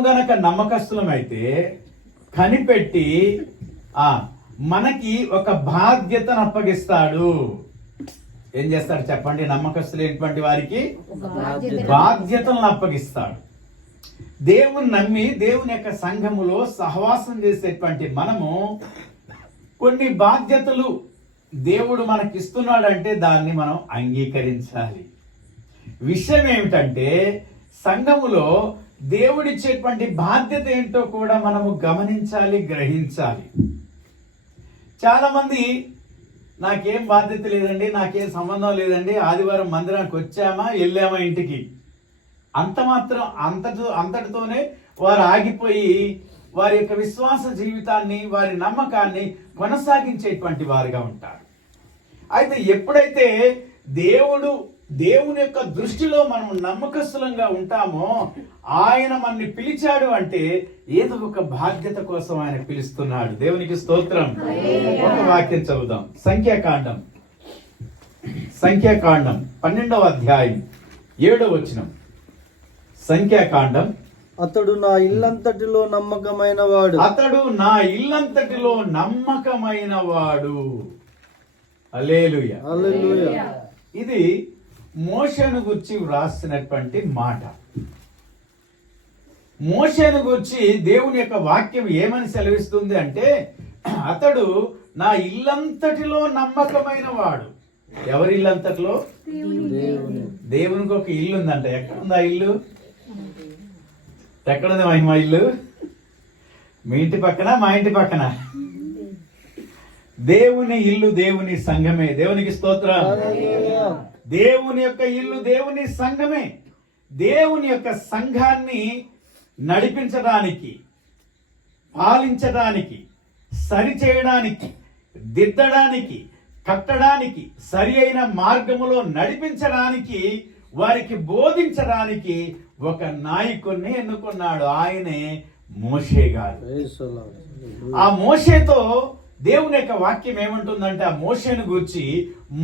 మనము గనక నమ్మకస్తులమైతే కనిపెట్టి మనకి ఒక బాధ్యతను అప్పగిస్తాడు. ఏం చేస్తాడు చెప్పండి? నమ్మకస్తులైనటువంటి వారికి బాధ్యతలను అప్పగిస్తాడు. దేవుని నమ్మి దేవుని యొక్క సంఘములో సహవాసం చేసేటువంటి మనము కొన్ని బాధ్యతలు దేవుడు మనకిస్తున్నాడంటే దాన్ని మనం అంగీకరించాలి. విషయం ఏమిటంటే సంఘములో దేవుడిచ్చేటువంటి బాధ్యత ఏంటో కూడా మనము గమనించాలి, గ్రహించాలి. చాలా మంది నాకేం బాధ్యత లేదండి, నాకేం సంబంధం లేదండి, ఆదివారం మందిరానికి వచ్చామా వెళ్ళామా ఇంటికి, అంతటితోనే వారు ఆగిపోయి వారి యొక్క విశ్వాస జీవితాన్ని, వారి నమ్మకాన్ని కొనసాగించేటువంటి వారుగా ఉంటారు. అయితే ఎప్పుడైతే దేవుని యొక్క దృష్టిలో మనం నమ్మకస్తులంగా ఉంటామో, ఆయన మనల్ని పిలిచాడు అంటే ఏదో ఒక బాధ్యత కోసం ఆయన పిలుస్తున్నాడు. దేవునికి స్తోత్రం. ఒక వాక్యం చదువుదాం. సంఖ్యాకాండం 12వ అధ్యాయం 7వ వచనం. సంఖ్యాకాండం. అతడు నా ఇల్లంతటిలో నమ్మకమైన వాడు. హల్లెలూయా. హల్లెలూయా. ఇది మోషేను గురించి వ్రాసినటువంటి మాట. మోషేను గురించి దేవుని యొక్క వాక్యం ఏమని సెలవిస్తుంది అంటే, అతడు నా ఇల్లంతటిలో నమ్మకమైన వాడు. ఎవరి ఇల్లంతటిలో? దేవునికి ఒక ఇల్లు ఉందంట. ఎక్కడుంది ఆ ఇల్లు? ఎక్కడుంది మహిమ ఇల్లు? మీ ఇంటి పక్కన, మా ఇంటి పక్కన? దేవుని ఇల్లు దేవుని సంఘమే. దేవునికి స్తోత్రం. దేవుని యొక్క ఇల్లు దేవుని సంఘమే. దేవుని యొక్క సంఘాన్ని నడిపించడానికి, పాలించడానికి, సరిచేయడానికి, దిద్దడానికి, కట్టడానికి, సరి అయిన మార్గములో నడిపించడానికి, వారికి బోధించడానికి ఒక నాయకుడిని ఎన్నుకున్నాడు. ఆయనే మోషే గారు. ఆ మోషేతో దేవుని యొక్క వాక్యం ఏమంటుందంటే, ఆ మోషేను గూర్చి,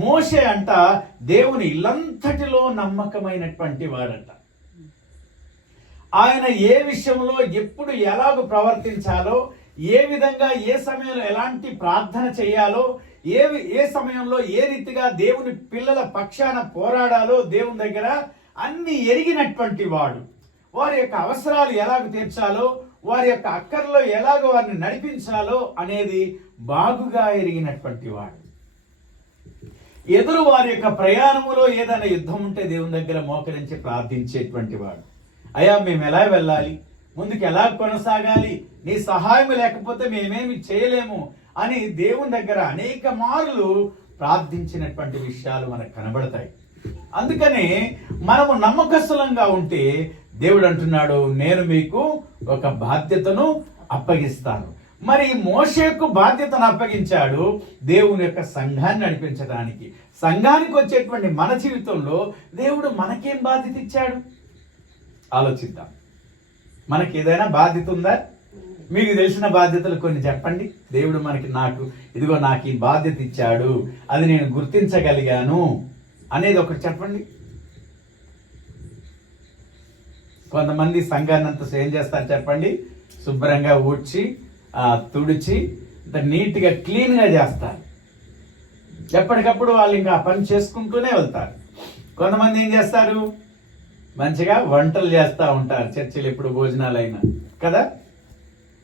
మోషే అంట దేవుని ఇల్లంతటిలో నమ్మకమైనటువంటి వాడంట. ఆయన ఏ విషయంలో ఎప్పుడు ఎలాగ ప్రవర్తించాలో, ఏ విధంగా ఏ సమయంలో ఎలాంటి ప్రార్థన చేయాలో, ఏ సమయంలో ఏ రీతిగా దేవుని పిల్లల పక్షాన పోరాడాలో దేవుని దగ్గర అన్ని ఎరిగినటువంటి వాడు. వారి యొక్క అవసరాలు ఎలాగ తీర్చాలో, వారి యొక్క అక్కర్లో ఎలాగ వారిని నడిపించాలో అనేది బాగుగా ఎరిగినటువంటి వాడు. ఎదురు వారి యొక్క ప్రయాణములో ఏదైనా యుద్ధం ఉంటే దేవుని దగ్గర మోకరించి ప్రార్థించేటువంటి వాడు. అయ్యా, మేము ఎలా వెళ్ళాలి, ముందుకు ఎలా కొనసాగాలి, నీ సహాయం లేకపోతే మేమేమి చేయలేము అని దేవుని దగ్గర అనేక మార్లు ప్రార్థించినటువంటి విషయాలు మనకు కనబడతాయి. అందుకనే మనము నమ్మకస్తులంగా ఉంటే దేవుడు అంటున్నాడు, నేను మీకు ఒక బాధ్యతను అప్పగిస్తాను. మరి మోషేకు బాధ్యతను అప్పగించాడు దేవుని యొక్క సంఘాన్ని నడిపించడానికి. సంఘానికి వచ్చేటువంటి మన జీవితంలో దేవుడు మనకేం బాధ్యత ఇచ్చాడు ఆలోచిద్దాం. మనకి ఏదైనా బాధ్యత ఉందా? మీకు తెలిసిన బాధ్యతలు కొన్ని చెప్పండి. దేవుడు నాకు ఈ బాధ్యత ఇచ్చాడు, అది నేను గుర్తించగలిగాను అనేది ఒకటి చెప్పండి. కొంతమంది సంఘాన్ని అంతా ఏం చేస్తారు చెప్పండి? శుభ్రంగా ఊడ్చి తుడిచి నీట్గా క్లీన్గా చేస్తారు. ఎప్పటికప్పుడు వాళ్ళు ఇంకా పని చేసుకుంటూనే వెళ్తారు. కొంతమంది ఏం చేస్తారు? మంచిగా వంటలు చేస్తూ ఉంటారు, చర్చిలు ఎప్పుడు భోజనాలైనా కదా,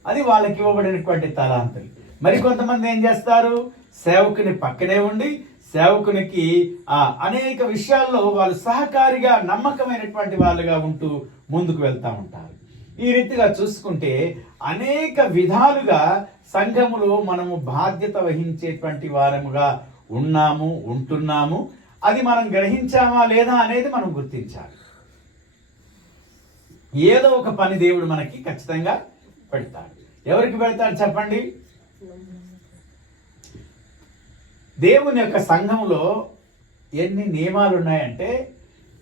అది వాళ్ళకి ఇవ్వబడినటువంటి తలాంతులు. మరి కొంతమంది ఏం చేస్తారు? సేవకుని పక్కనే ఉండి సేవకునికి అనేక విషయాల్లో వాళ్ళు సహకారిగా నమ్మకమైనటువంటి వాళ్ళుగా ఉంటూ ముందుకు వెళ్తూ ఉంటారు. ఈ రీతిగా చూసుకుంటే అనేక విధాలుగా సంఘములో మనము బాధ్యత వహించేటువంటి వారముగా ఉంటున్నాము. అది మనం గ్రహించామా లేదా అనేది మనం గుర్తించాలి. ఏదో ఒక పని దేవుడు మనకి ఖచ్చితంగా పెడతాడు. ఎవరికి పెడతాడు చెప్పండి? దేవుని యొక్క సంఘంలో ఎన్ని నియమాలు ఉన్నాయంటే,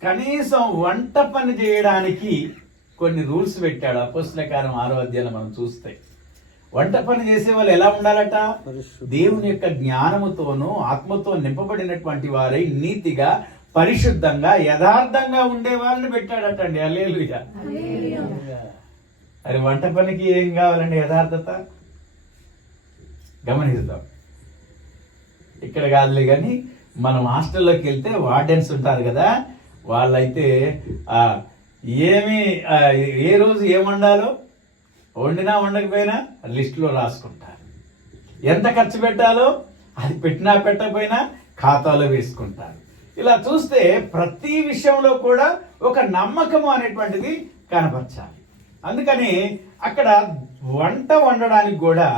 కనీసం వంట పని చేయడానికి కొన్ని రూల్స్ పెట్టాడు. అపోస్తలుల కార్యం 6వ అధ్యాయంలో మనం చూస్తే వంట పని చేసే వాళ్ళు ఎలా ఉండాలట? దేవుని యొక్క జ్ఞానముతోనూ ఆత్మతో నింపబడినటువంటి వారై నీతిగా, పరిశుద్ధంగా, యథార్థంగా ఉండే వాళ్ళని పెట్టాడటండి. హల్లెలూయా. మరి వంట పనికి ఏం కావాలండి యథార్థత? గమనిద్దాం. ఇక్కడ కాదులే కానీ మనం హాస్టల్లోకి వెళ్తే వార్డెన్స్ ఉంటారు కదా, వాళ్ళైతే ఏ రోజు ఏం వండాలో వండినా వండకపోయినా లిస్టులో రాసుకుంటారు. ఎంత ఖర్చు పెట్టాలో అది పెట్టినా పెట్టకపోయినా ఖాతాలో వేసుకుంటారు. ఇలా చూస్తే ప్రతి విషయంలో కూడా ఒక నమ్మకము అనేటువంటిది కనపరచాలి. అందుకని అక్కడ వంట వండడానికి కూడా,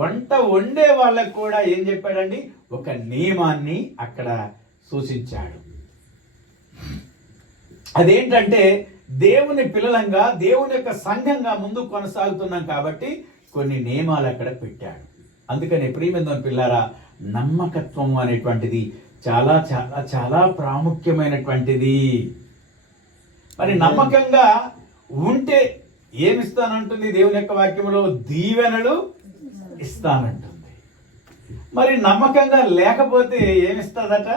వంట వండే వాళ్ళకు కూడా ఏం చెప్పాడండి? ఒక నియమాన్ని అక్కడ సూచించాడు. అదేంటంటే దేవుని పిల్లలంగా, దేవుని యొక్క సంఘంగా ముందుకు కొనసాగుతున్నాం కాబట్టి కొన్ని నియమాలు అక్కడ పెట్టాడు. అందుకని ప్రియమైన పిల్లారా, నమ్మకత్వం అనేటువంటిది చాలా చాలా చాలా ప్రాముఖ్యమైనటువంటిది. మరి నమ్మకంగా ఉంటే ఏమిస్తానంటుంది దేవుని యొక్క వాక్యంలో? దీవెనలు ఇస్తానంటుంది. మరి నమ్మకంగా లేకపోతే ఏమిస్తుందట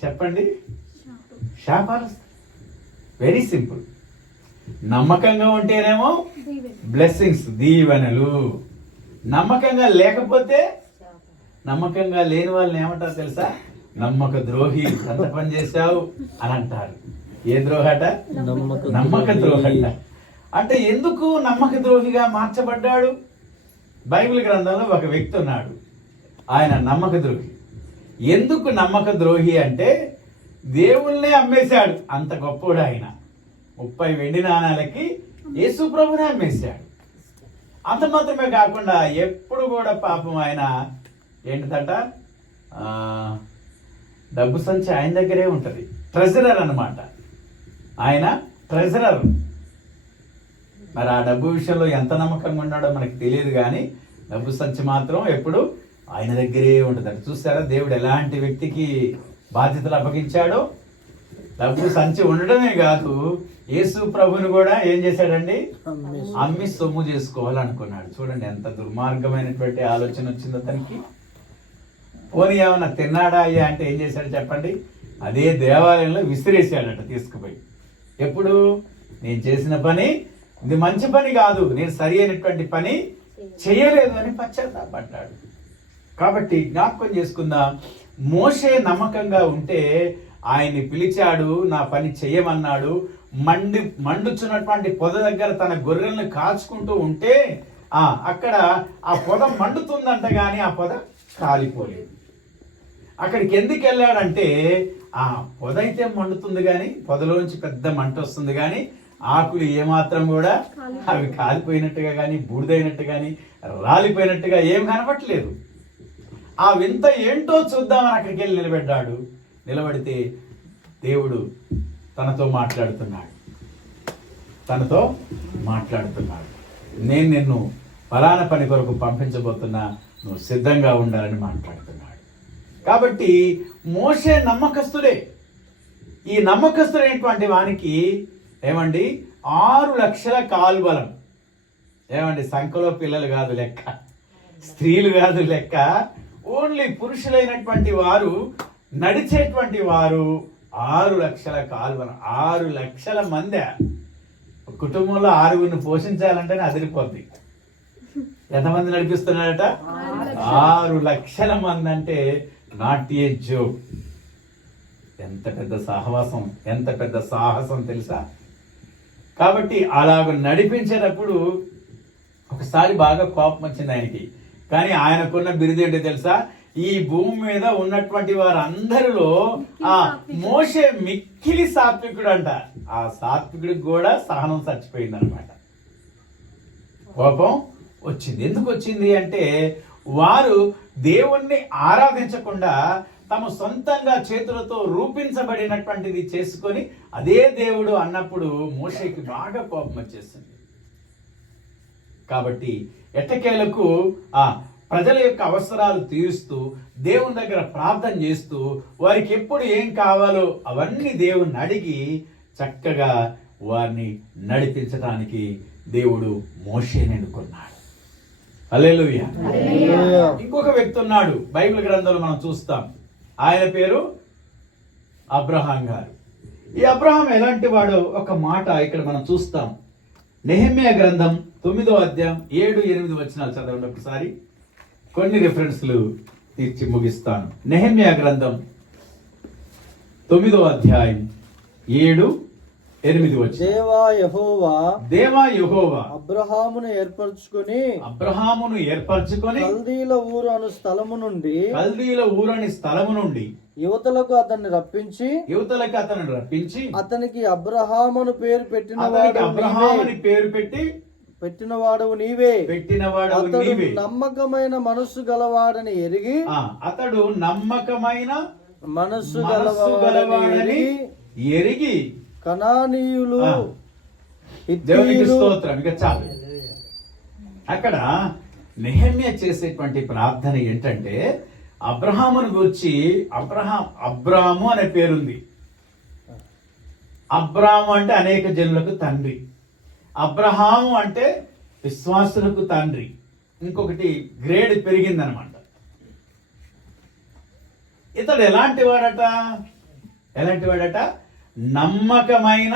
చెప్పండి? శాపాలు. Very simple. నమ్మకంగా ఉంటేనేమో బ్లెస్సింగ్స్, దీవెనలు. నమ్మకంగా లేకపోతే, నమ్మకంగా లేని వాళ్ళని ఏమంటారు తెలుసా? నమ్మక ద్రోహి, ఎంత పని చేశావు అని అంటారు. ఏ ద్రోహట? నమ్మక ద్రోహట. అంటే ఎందుకు నమ్మక ద్రోహిగా మార్చబడ్డాడు? బైబిల్ గ్రంథంలో ఒక వ్యక్తి ఉన్నాడు, ఆయన నమ్మక ద్రోహి. ఎందుకు నమ్మక ద్రోహి అంటే దేవుళ్ళనే అమ్మేశాడు. అంత గొప్పోడు ఆయన. 30 వెండి నాణాలకి యేసు ప్రభునే అమ్మేశాడు. అంత మాత్రమే కాకుండా ఎప్పుడు కూడా పాపం ఆయన ఏంటిదట, డబ్బు సంచి ఆయన దగ్గరే ఉంటుంది. ట్రెజరర్ అన్నమాట ఆయన, ట్రెజరర్. మరి ఆ డబ్బు విషయంలో ఎంత నమ్మకంగా ఉన్నాడో మనకి తెలియదు, కానీ డబ్బు సంచి మాత్రం ఎప్పుడు ఆయన దగ్గరే ఉంటుంది. చూసారా దేవుడు ఎలాంటి వ్యక్తికి బాధ్యతలు అప్పగించాడో? డబ్బు సంచి ఉండడమే కాదు, యేసు ప్రభుని కూడా ఏం చేశాడండి? అమ్మి సొమ్ము చేసుకోవాలనుకున్నాడు. చూడండి ఎంత దుర్మార్గమైనటువంటి ఆలోచన వచ్చిందో అతనికి. పోనీ ఏమన్నా తిన్నాడా అయ్యా అంటే ఏం చేశాడు చెప్పండి? అదే దేవాలయంలో విసిరేసాడట తీసుకుపోయి. ఎప్పుడు? నేను చేసిన పని ఇది మంచి పని కాదు, నేను సరి అయినటువంటి పని చేయలేదు అని పశ్చాత్తాపడ్డాడు. కాబట్టి జ్ఞాపకం చేసుకుందాం, మోషే నమ్మకంగా ఉంటే ఆయన్ని పిలిచాడు, నా పని చేయమన్నాడు. మండుచున్నటువంటి పొద దగ్గర తన గొర్రెలను కాచుకుంటూ ఉంటే అక్కడ ఆ పొద మండుతుందంట, కానీ ఆ పొద కాలిపోలేదు. అక్కడికి ఎందుకు వెళ్ళాడంటే ఆ పొద అయితే మండుతుంది కానీ, పొదలోంచి పెద్ద మంట వస్తుంది కానీ ఆకులు ఏమాత్రం కూడా అవి కాలిపోయినట్టుగా కానీ, బూడిదైనట్టు కానీ, రాలిపోయినట్టుగా ఏం కనపట్లేదు. ఆ వింత ఏంటో చూద్దామని అక్కడికి వెళ్ళి నిలబడ్డాడు. నిలబడితే దేవుడు తనతో మాట్లాడుతున్నాడు. నేను నిన్ను ఫలానా పని కొరకు పంపించబోతున్నా, నువ్వు సిద్ధంగా ఉండాలని మాట్లాడుతున్నాడు. కాబట్టి మోషే నమ్మకస్తుడే. ఈ నమ్మకస్తుడైనటువంటి వానికి ఏమండి 6 లక్షల కాల్బలం. ఏమండి సంఖ్యలో పిల్లలు కాదు లెక్క, స్త్రీలు కాదు లెక్క, ఓన్లీ పురుషులైనటువంటి వారు, నడిచేటువంటి వారు 6 లక్షల కాల్బలం. 6 లక్షల మంది. కుటుంబంలో 6గురిని పోషించాలంటేనే అదిరిపోద్ది. ఎంతమంది నడిపిస్తున్నాడట? 6 లక్షల మంది. అంటే నాట్ ఏ జోక్. ఎంత పెద్ద సహవాసం, ఎంత పెద్ద సాహసం తెలుసా? కాబట్టి అలాగ నడిపించేటప్పుడు ఒకసారి బాగా కోపం వచ్చింది ఆయనకి. కానీ ఆయనకున్న బిరుదు ఏంటో తెలుసా? ఈ భూమి మీద ఉన్నటువంటి వారందరిలో మోషే మిక్కిలి సాత్వికుడు అంట. ఆ సాత్వికుడికి కూడా సహనం చచ్చిపోయింది అనమాట. కోపం వచ్చింది. ఎందుకు వచ్చింది అంటే వారు దేవుణ్ణి ఆరాధించకుండా తమ సొంతంగా చేతులతో రూపించబడినటువంటిది చేసుకొని అదే దేవుడు అన్నప్పుడు మోషేకి బాగా కోపం వచ్చేసింది. కాబట్టి ఎట్టకేలకు ప్రజల యొక్క అవసరాలు తీరుస్తూ, దేవుని దగ్గర ప్రార్థన చేస్తూ, వారికి ఎప్పుడు ఏం కావాలో అవన్నీ దేవుణ్ణి అడిగి చక్కగా వారిని నడిపించడానికి దేవుడు మోషేని ఎన్నుకున్నాడు. హల్లెలూయా. ఇంకొక వ్యక్తి ఉన్నాడు బైబిల్ గ్రంథంలో మనం చూస్తాం. ఆయన పేరు అబ్రహాం గారు. ఈ అబ్రహాం ఎలాంటి వాడో ఒక మాట ఇక్కడ మనం చూస్తాం. నెహెమ్యా గ్రంథం 9వ అధ్యాయం 7-8 వచనాలు చదవండి ఒకసారి. కొన్ని రిఫరెన్స్లు తీర్చి ముగిస్తాను. నెహెమ్యా గ్రంథం 9వ అధ్యాయం 7-8 వచనం. దేవా యెహోవా అబ్రహామును ఏర్పరచుకొని కల్దీల ఊరు అను స్థలము నుండి యువతలకు అతన్ని రప్పించి అతనికి అబ్రహామును పేరు పెట్టినవాడు నీవే. అతడు నమ్మకమైన మనస్సు గలవాడని ఎరిగి కనానీయులు దేవునికి స్తోత్రం. ఇక చాలు. అక్కడ నెహెమ్యా చేసేటువంటి ప్రార్థన ఏంటంటే, అబ్రహామును గురించి అబ్రాము అనే పేరుంది. అబ్రాము అంటే అనేక జనులకు తండ్రి. అబ్రహాము అంటే విశ్వాసులకు తండ్రి. ఇంకొకటి గ్రేడ్ పెరిగిందనమాట. ఇతడు ఎలాంటి వాడట? నమ్మకమైన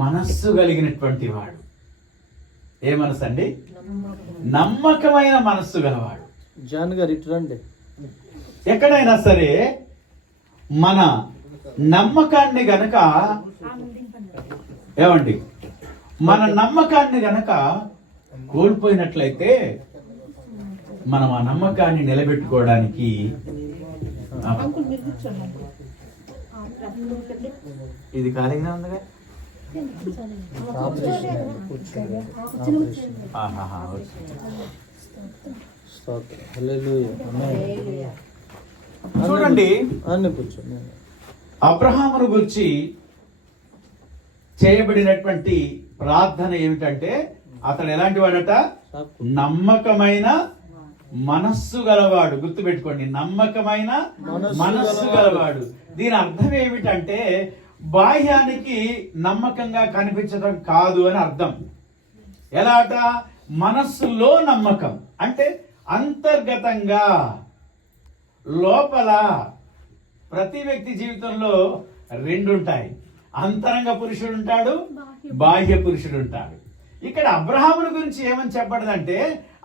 మనస్సు కలిగినటువంటి వాడు. ఏ మనసు అండి? నమ్మకమైన మనస్సు గలవాడు. జాన్ గారు ఇట్రండి. ఎక్కడైనా సరే మన నమ్మకాన్ని గనక కోల్పోయినట్లయితే మనం ఆ నమ్మకాన్ని నిలబెట్టుకోవడానికి ఇది ఖాళీగా ఉందిగా. చూడండి, అబ్రహామును గురించి చేయబడినటువంటి ప్రార్థన ఏమిటంటే, అతడు ఎలాంటి వాడట? నమ్మకమైన మనస్సు గలవాడు. గుర్తుపెట్టుకోండి, నమ్మకమైన మనస్సు గలవాడు. దీని అర్థం ఏమిటంటే, బాహ్యానికి నమ్మకంగా కనిపించడం కాదు అని అర్థం. ఎలాట? మనస్సులో నమ్మకం అంటే అంతర్గతంగా లోపల. ప్రతి వ్యక్తి జీవితంలో రెండు ఉంటాయి. అంతరంగ పురుషుడు ఉంటాడు, బాహ్య పురుషుడు ఉంటాడు. ఇక్కడ అబ్రహాముల గురించి ఏమని చెప్పబడదంటే,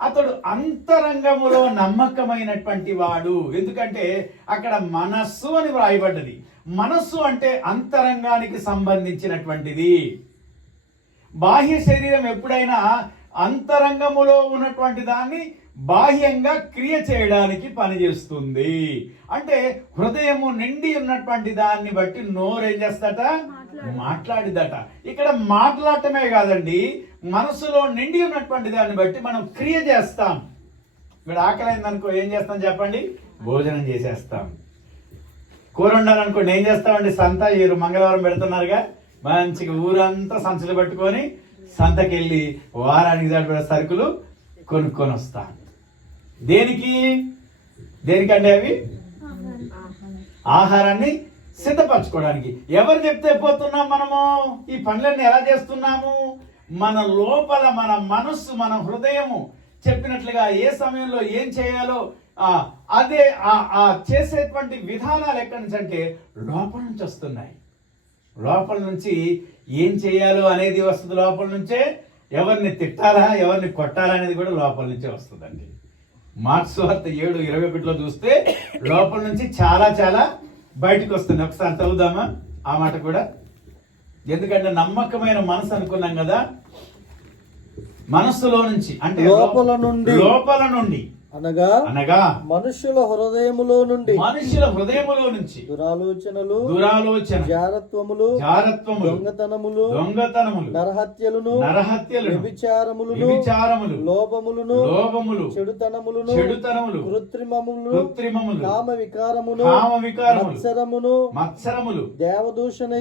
అతడు అంతరంగములో నమ్మకమైనటువంటి వాడు. ఎందుకంటే అక్కడ మనస్సు అని వ్రాయబడ్డది. మనస్సు అంటే అంతరంగానికి సంబంధించినటువంటిది. బాహ్య శరీరం ఎప్పుడైనా అంతరంగములో ఉన్నటువంటి దాన్ని బాహ్యంగా క్రియ చేయడానికి పనిచేస్తుంది. అంటే హృదయము నిండి ఉన్నటువంటి దాన్ని బట్టి నోరు ఏం చేస్తట? మాట్లాడిదట. ఇక్కడ మాట్లాడటమే కాదండి, మనసులో నిండి ఉన్నటువంటి దాన్ని బట్టి మనం క్రియ చేస్తాం. ఇక్కడ ఆకలి అయిందనుకో ఏం చేస్తాం చెప్పండి? భోజనం చేసేస్తాం. కూర ఉండాలనుకోండి ఏం చేస్తామండి? సంత మంగళవారం పెడుతున్నారుగా, మంచిగా ఊరంతా సంచులు పట్టుకొని సంతకెళ్ళి వారానికి సరిపడే సరుకులు కొనుక్కొని వస్తాం. దేనికంటే అవి ఆహారాన్ని సిద్ధపరచుకోవడానికి. ఎవరు చెప్తే పోతున్నాం మనము? ఈ పనులన్నీ ఎలా చేస్తున్నాము? మన లోపల మన మనస్సు, మన హృదయము చెప్పినట్లుగా ఏ సమయంలో ఏం చేయాలో అదే చేసేటువంటి విధానాలు ఎక్కడి నుంచి అంటే లోపల నుంచి వస్తున్నాయి. లోపల నుంచి ఏం చేయాలో అనేది వస్తుంది. లోపల నుంచే ఎవరిని తిట్టాలా, ఎవరిని కొట్టాలా అనేది కూడా లోపల నుంచే వస్తుందండి. మార్క్స్ వార్త 7:21 చూస్తే లోపల నుంచి చాలా చాలా బయటకు వస్తుంది. ఒకసారి చదువుదామా ఆ మాట కూడా? ఎందుకంటే నమ్మకమైన మనసు అనుకున్నాం కదా. మనస్సులో నుంచి అంటే లోపల నుండి అనగా మనుషుల హృదయములో నుంచి దురాలోచన, జారత్వములు, దొంగతనములు, నరహత్యలను, వ్యభిచారములు, లోపములను, చెడుతనములు, కృత్రిమములు, కామ వికారమును, మత్సరములు, దేవదూషణ,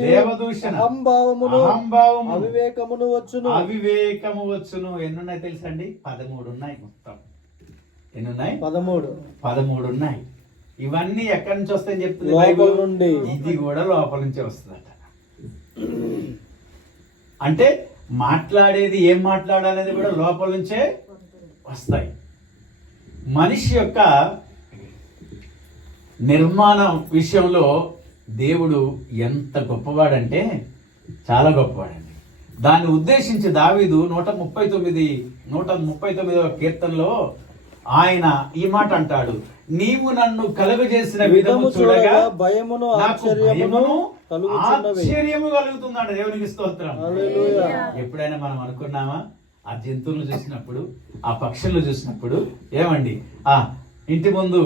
అహంభావమును, అవివేకము వచ్చును. ఎన్నున్నాయి తెలుసండి? 13 ఉన్నాయి. మొత్తం ఎన్ని ఉన్నాయి? 13 ఉన్నాయి. ఇవన్నీ ఎక్కడి నుంచి వస్తాయని చెప్తుంది బైబిల్. ఇది కూడా లోపల నుంచే వస్తుందట. అంటే మాట్లాడేది ఏం మాట్లాడాలనేది కూడా లోపల నుంచే వస్తాయి. మనిషి యొక్క నిర్మాణం విషయంలో దేవుడు ఎంత గొప్పవాడంటే చాలా గొప్పవాడండి. దాన్ని ఉద్దేశించి దావీదు 139వ కీర్తనలో ఆయన ఈ మాట అంటాడు, నీవు నన్ను కలుగజేసిన విధము చూడగా భయమును నాకు భయమును ఆశ్చర్యము కలుగుతుందంట. దేవునికి స్తోత్రం. ఎప్పుడైనా మనం అనుకున్నామా ఆ జంతువులను చూసినప్పుడు, ఆ పక్షులను చూసినప్పుడు, ఏమండి ఆ ఇంటి ముందు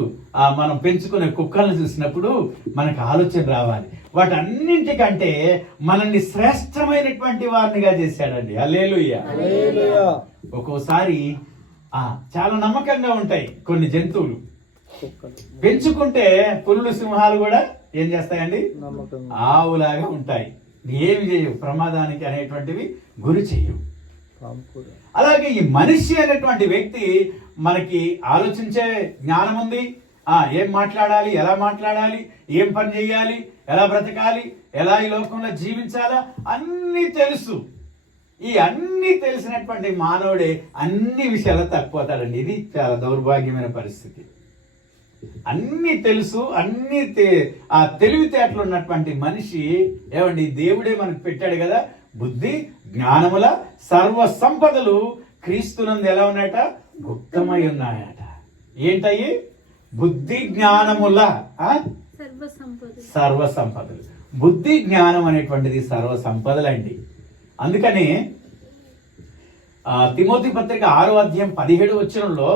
మనం పెంచుకునే కుక్కలను చూసినప్పుడు మనకు ఆలోచన రావాలి, వాటన్నింటికంటే మనల్ని శ్రేష్టమైనటువంటి వారినిగా చేశాడండి. హల్లెలూయా. ఒక్కోసారి చాలా నమ్మకంగా ఉంటాయి కొన్ని జంతువులు, పెంచుకుంటే పులులు సింహాలు కూడా ఏం చేస్తాయండి, ఆవులాగా ఉంటాయి, ఏమి చేయవు, ప్రమాదానికి అనేటువంటివి గురి చేయవు. అలాగే ఈ మనిషి అనేటువంటి వ్యక్తి మనకి ఆలోచించే జ్ఞానం ఉంది. ఏం మాట్లాడాలి, ఎలా మాట్లాడాలి, ఏం పని చేయాలి, ఎలా బ్రతకాలి, ఎలా ఈ లోకంలో జీవించాలా అన్నీ తెలుసు. ఈ అన్ని తెలిసినటువంటి మానవుడే అన్ని విషయాలు తప్పిపోతాడండి. ఇది చాలా దౌర్భాగ్యమైన పరిస్థితి. అన్ని తెలుసు, అన్ని ఆ తెలివితేటలు ఉన్నటువంటి మనిషి ఏమండి దేవుడే మనకు పెట్టాడు కదా, బుద్ధి జ్ఞానముల సర్వ సంపదలు క్రీస్తునందు ఎలా ఉన్నాయట, గుప్తమై ఉన్నాయట. ఏంటయ్యి? బుద్ధి జ్ఞానముల సర్వ సంపదలు. బుద్ధి జ్ఞానం అనేటువంటిది సర్వ సంపదలండి. అందుకని తిమోతి పత్రిక 6:17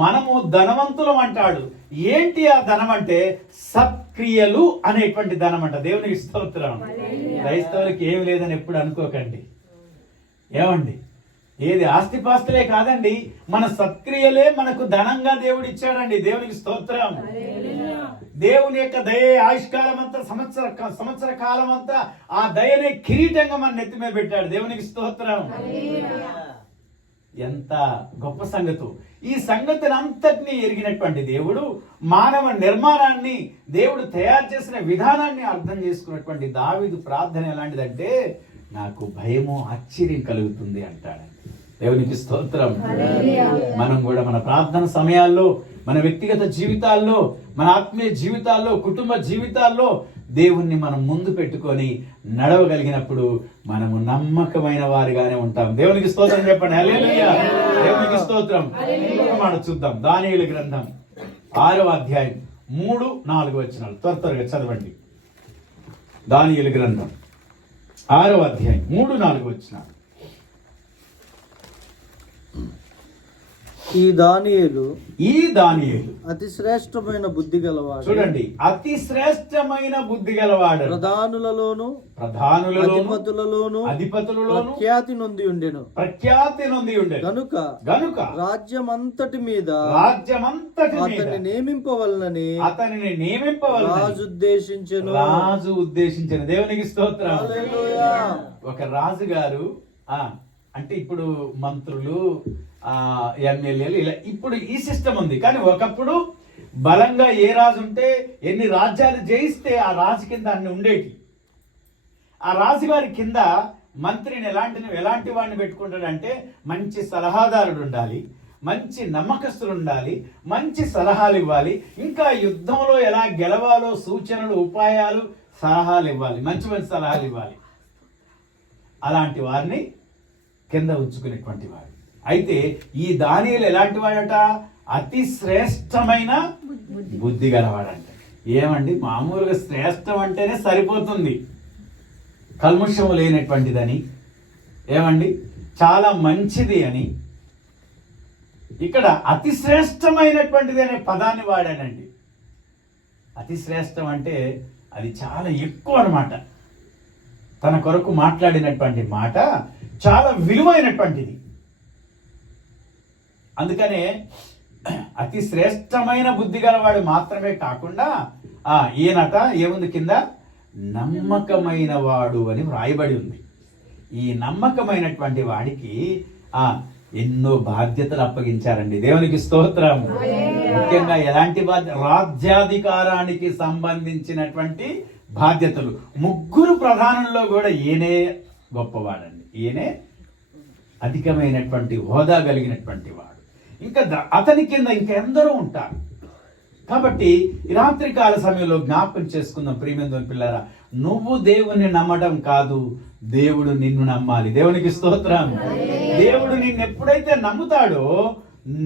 మనము ధనవంతులం అంటాడు. ఏంటి ఆ ధనం అంటే సత్క్రియలు అనేటువంటి ధనం అంట. దేవునికి స్తోత్రం. క్రైస్తవులకి ఏమి లేదని ఎప్పుడు అనుకోకండి. ఏమండి, ఏది ఆస్తిపాస్తులే కాదండి, మన సత్క్రియలే మనకు ధనంగా దేవుడు ఇచ్చాడండి. దేవునికి స్తోత్రం. దేవుని యొక్క దయ ఆయుష్కాలం అంతా, సంవత్సర కాలం అంతా ఆ దయనే కిరీటంగా మన నెత్తి మీద పెట్టాడు. దేవునికి స్తోత్రం. ఎంత గొప్ప సంగతి. ఈ సంగతిని అంతటినీ ఎరిగినటువంటి దేవుడు మానవ నిర్మాణాన్ని, దేవుడు తయారు చేసిన విధానాన్ని అర్థం చేసుకున్నటువంటి దావీదు ప్రార్థన ఎలాంటిదంటే, నాకు భయము ఆశ్చర్యం కలుగుతుంది అంటాడు. దేవునికి స్తోత్రం. మనం కూడా మన ప్రార్థన సమయాల్లో, మన వ్యక్తిగత జీవితాల్లో, మన ఆత్మీయ జీవితాల్లో, కుటుంబ జీవితాల్లో దేవుణ్ణి మనం ముందు పెట్టుకొని నడవగలిగినప్పుడు మనము నమ్మకమైన వారిగానే ఉంటాం. దేవునికి స్తోత్రం చెప్పండి. హల్లెలూయా. దేవునికి స్తోత్రం. మనం చూద్దాం దానియేలు గ్రంథం 6:3-4 త్వరగా చదవండి. దానియేలు గ్రంథం 6:3-4. ఈ దానియేలు అతి శ్రేష్టమైన బుద్ధి గలవాడు. చూడండి, అతి శ్రేష్టమైన బుద్ధి గలవాడు. ప్రధానులలోను అధిపతులలోను ప్రఖ్యాతి నొంది ఉండెను. గనుక రాజ్యమంతటి మీద అతన్ని నియమింపవలనని రాజు ఉద్దేశించెను. దేవునికి స్తోత్రం. ఒక రాజు గారు అంటే ఇప్పుడు మంత్రులు, ఎమ్మెల్యేలు, ఇలా ఇప్పుడు ఈ సిస్టమ్ ఉంది. కానీ ఒకప్పుడు బలంగా ఏ రాజు ఉంటే, ఎన్ని రాజ్యాలు జయిస్తే ఆ రాజు కింద అన్ని ఉండేటి. ఆ రాజుగారి కింద మంత్రిని ఎలాంటి వాడిని పెట్టుకుంటాడంటే, మంచి సలహాదారుడు ఉండాలి, మంచి నమ్మకస్తులు ఉండాలి, మంచి సలహాలు ఇవ్వాలి, ఇంకా యుద్ధంలో ఎలా గెలవాలో సూచనలు, ఉపాయాలు, సలహాలు ఇవ్వాలి, మంచి సలహాలు ఇవ్వాలి. అలాంటి వారిని కింద ఉంచుకునేటువంటి వాడు. అయితే ఈ దానియేలు ఎలాంటి వాడట, అతి శ్రేష్టమైన బుద్ధి గలవాడంట. ఏమండి, మామూలుగా శ్రేష్టం అంటేనే సరిపోతుంది, కల్ముషం లేనటువంటిదని, ఏమండి చాలా మంచిది అని. ఇక్కడ అతి శ్రేష్టమైనటువంటిది అనే పదాన్ని వాడానండి. అతి శ్రేష్టం అంటే అది చాలా ఎక్కువ అన్నమాట. తన కొరకు మాట్లాడినటువంటి మాట చాలా విలువైనటువంటిది. అందుకనే అతి శ్రేష్టమైన బుద్ధి గలవాడు మాత్రమే కాకుండా ఈయనట ఏముంది కింద, నమ్మకమైన వాడు అని వ్రాయబడి ఉంది. ఈ నమ్మకమైనటువంటి వాడికి ఎన్నో బాధ్యతలు అప్పగించారండి. దేవునికి స్తోత్రం. ముఖ్యంగా ఎలాంటి రాజ్యాధికారానికి సంబంధించినటువంటి బాధ్యతలు. 3 ప్రధానుల్లో కూడా ఈయనే గొప్పవాడండి. ఈయనే అధికమైనటువంటి హోదా కలిగినటువంటి వాడు. ఇంకా అతని కింద ఇంకెందరూ ఉంటారు. కాబట్టి ఈ రాత్రికాల సమయంలో జ్ఞాపకం చేసుకుందాం ప్రియమైన పిల్లారా, నువ్వు దేవుని నమ్మడం కాదు, దేవుడు నిన్ను నమ్మాలి. దేవునికి స్తోత్రం. దేవుడు నిన్ను ఎప్పుడైతే నమ్ముతాడో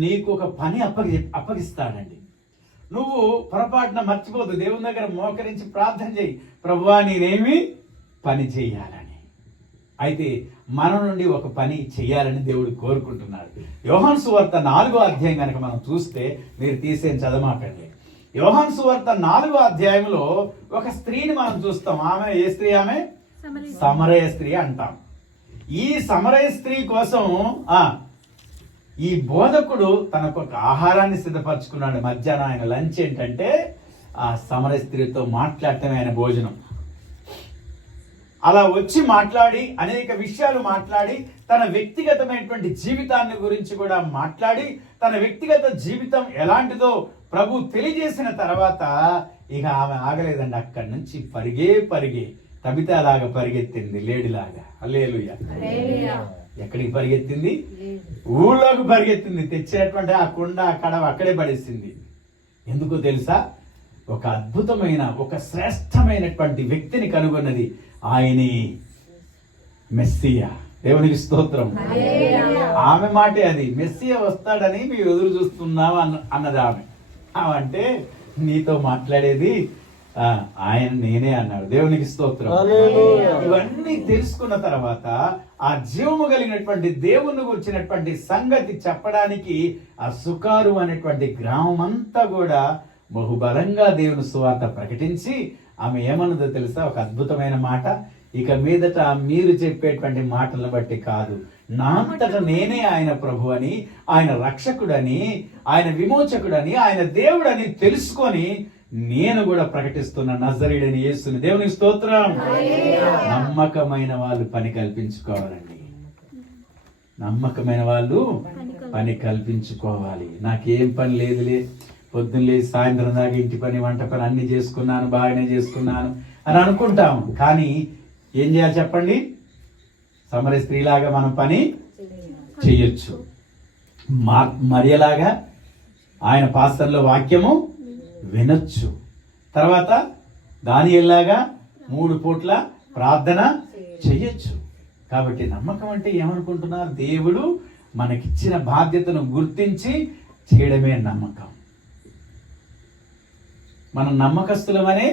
నీకు ఒక పని అప్పగిస్తాడండి. నువ్వు పొరపాటున మర్చిపోదు, దేవుని దగ్గర మోకరించి ప్రార్థన చేయి, ప్రభువా నేనేమి పని చేయాలని. అయితే మన నుండి ఒక పని చేయాలని దేవుడు కోరుకుంటున్నాడు. యోహాను సువార్త 4వ అధ్యాయం కనుక మనం చూస్తే, మీరు తీసేం చదవమాకండి. యోహాను సువార్త 4వ అధ్యాయంలో ఒక స్త్రీని మనం చూస్తాం. ఆమె ఏ స్త్రీ? ఆమె సమరయ స్త్రీ అంటాం. ఈ సమరయ స్త్రీ కోసం ఈ బోధకుడు తనకు ఒక ఆహారాన్ని సిద్ధపరచుకున్నాడు. మధ్యాహ్నం ఆయన లంచ్ ఏంటంటే ఆ సమరయ స్త్రీతో మాట్లాడటమే ఆయన భోజనం. అలా వచ్చి మాట్లాడి అనేక విషయాలు మాట్లాడి తన వ్యక్తిగతమైనటువంటి జీవితాన్ని గురించి కూడా మాట్లాడి తన వ్యక్తిగత జీవితం ఎలాంటిదో ప్రభు తెలియజేసిన తర్వాత ఇక ఆమె ఆగలేదండి. అక్కడి నుంచి పరిగే తబితలాగా పరిగెత్తింది, లేడిలాగా. హల్లెలూయా. ఎక్కడికి పరిగెత్తింది? ఊళ్ళోకి పరిగెత్తింది. తెచ్చినటువంటి ఆ కుండ ఆ కడవ అక్కడే పడేసింది. ఎందుకో తెలుసా? ఒక అద్భుతమైన, ఒక శ్రేష్టమైనటువంటి వ్యక్తిని కనుగొన్నది. ఆయనే మెస్సియా. దేవునికి స్తోత్రం. ఆమె మాటే అది. మెస్సియా వస్తాడని మేము ఎదురు చూస్తున్నాము అన్నది ఆమె. అంటే నీతో మాట్లాడేది ఆయన నేనే అన్నాడు. దేవునికి స్తోత్రం. ఇవన్నీ తెలుసుకున్న తర్వాత ఆ జీవము కలిగినటువంటి దేవుని గురించినటువంటి సంగతి చెప్పడానికి ఆ సుకారు అనేటువంటి గ్రామం అంతా కూడా బహుబలంగా దేవుని సువార్త ప్రకటించి ఆమె ఏమన్నదో తెలుసా? ఒక అద్భుతమైన మాట. ఇక మీదట మీరు చెప్పేటువంటి మాటలను బట్టి కాదు, నా అంతట నేనే ఆయన ప్రభు అని, ఆయన రక్షకుడని, ఆయన విమోచకుడని, ఆయన దేవుడని తెలుసుకొని నేను కూడా ప్రకటిస్తున్న నజరేయుడైన యేసుని. దేవునికి స్తోత్రం. నమ్మకమైన వాళ్ళు పని కల్పించుకోవాలండి. నమ్మకమైన వాళ్ళు పని కల్పించుకోవాలి. నాకేం పని లేదులే, పొద్దున్న లేచి సాయంత్రం దాకా ఇంటి పని, వంట పని అన్ని చేసుకున్నాను, బాగానే చేసుకున్నాను అని అనుకుంటాం. కానీ ఏం చేయాలి చెప్పండి? సమరయ స్త్రీలాగా మనం పని చెయ్యొచ్చు. మరియలాగా ఆయన పాస్టర్లో వాక్యము వినొచ్చు. తర్వాత దానియేలులాగా 3 పూట్ల ప్రార్థన చెయ్యొచ్చు. కాబట్టి నమ్మకం అంటే ఏమనుకుంటున్నారు? దేవుడు మనకిచ్చిన బాధ్యతను గుర్తించి చేయడమే నమ్మకం. మనం నమ్మకస్తులమనే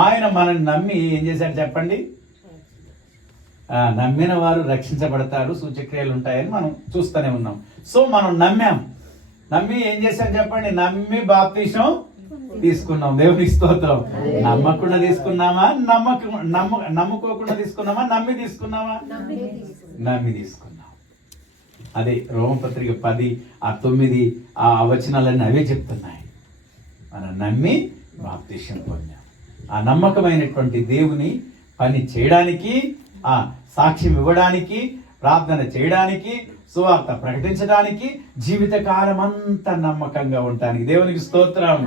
ఆయన మనల్ని నమ్మి ఏం చేశాడు చెప్పండి? నమ్మిన వారు రక్షించబడతారు, సూచక్రియలు ఉంటాయని మనం చూస్తూనే ఉన్నాం. సో మనం నమ్మి ఏం చేశాం చెప్పండి? నమ్మి బాప్తిసం తీసుకున్నాం. దేవునికి స్తోత్రం. నమ్మకుండా తీసుకున్నామా? నమ్ముకోకుండా తీసుకున్నామా? నమ్మి తీసుకున్నామా? నమ్మి తీసుకున్నాం. అదే రోమపత్రిక 10:9 ఆ వచనాలన్నీ అవే చెప్తున్నాయి. మనం నమ్మి బాప్తిసం పొందాం. ఆ నమ్మకమైనటువంటి దేవుని పని చేయడానికి, ఆ సాక్ష్యం ఇవ్వడానికి, ప్రార్థన చేయడానికి, సువార్త ప్రకటించడానికి, జీవితకాలం అంతా నమ్మకంగా ఉండడానికి. దేవునికి స్తోత్రం.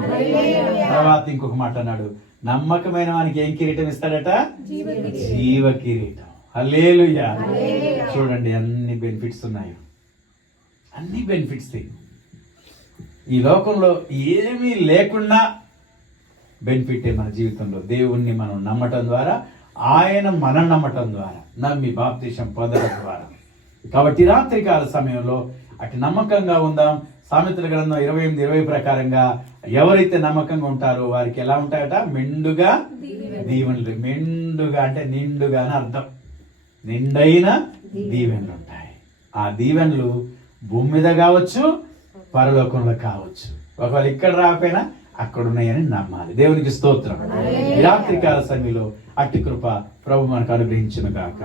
తర్వాత ఇంకొక మాట అన్నాడు, నమ్మకమైన వానికి ఏం కిరీటం ఇస్తాడట? జీవ కిరీటం. హల్లెలూయా. చూడండి అన్ని బెనిఫిట్స్ ఉన్నాయి. అన్ని బెనిఫిట్స్. ఈ లోకంలో ఏమీ లేకుండా బెనిఫిటే మన జీవితంలో. దేవుణ్ణి మనం నమ్మటం ద్వారా, ఆయన మనం నమ్మటం ద్వారా, నమ్మి బాప్తిసం పొందడం ద్వారా. కాబట్టి రాత్రికాల సమయంలో అటు నమ్మకంగా ఉందాం. సామెతల గ్రంథం 28:20 ప్రకారంగా ఎవరైతే నమ్మకంగా ఉంటారో వారికి ఎలా ఉంటాయట? మెండుగా దీవెనలు. మెండుగా అంటే నిండుగా అని అర్థం. నిండైన దీవెనలు ఉంటాయి. ఆ దీవెనలు భూమి మీద కావచ్చు, పరలోకంలో కావచ్చు. ఒకవేళ ఇక్కడ రాకపోయినా అక్కడ ఉన్నాయని నమ్మాలి. దేవునికి స్తోత్రం. రాత్రికాల సమయంలో అట్టి కృప ప్రభు మనకు అనుగ్రహించును గాక.